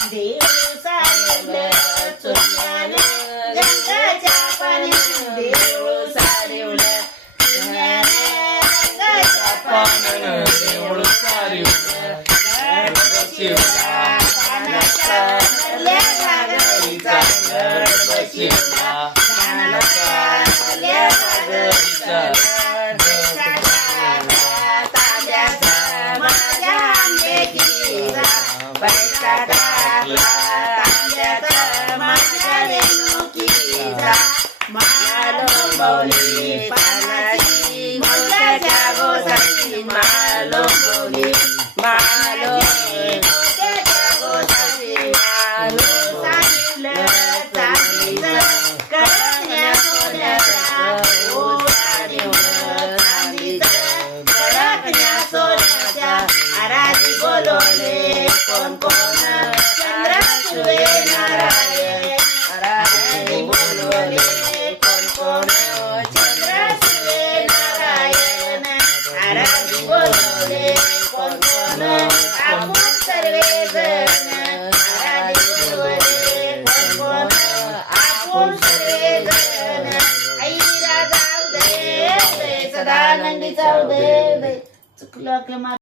देव सारवलं चुन्यानं गंगाच्या पाण्यानं देव सारवलं चुन्यानं गंगाच्या पाण्यानं देऊळ सारवलं शिवला कानाचा भरल्या घागरीचा गड बशिवला कानाचा भरल्या घागरीचा माझ्या आंबेकीचा पैसा टाकला तांब्याचा माझ्या रेणुकीचा माल बोली पानाची मोत्याच्या गोसाची माल बोली माल मोत्याच्या गोसाची माल सांगितलं चांदीचं कडकण्या सोन्याचा ओढा निवडं चांदीचं कडकण्या सोन्याच्या आराधी बोलवले कोण कोण चंद्र सुरे नारायण आराधी बोलवले कोण कोण चंद्र सुरे नारायण आराधी बोलवले कोण कोण आपण सर्वे जण आराधी बोलवले कोण कोण आपण सर्वे जण आई राजा उदय सदानंदी जाऊ दे चुकलं की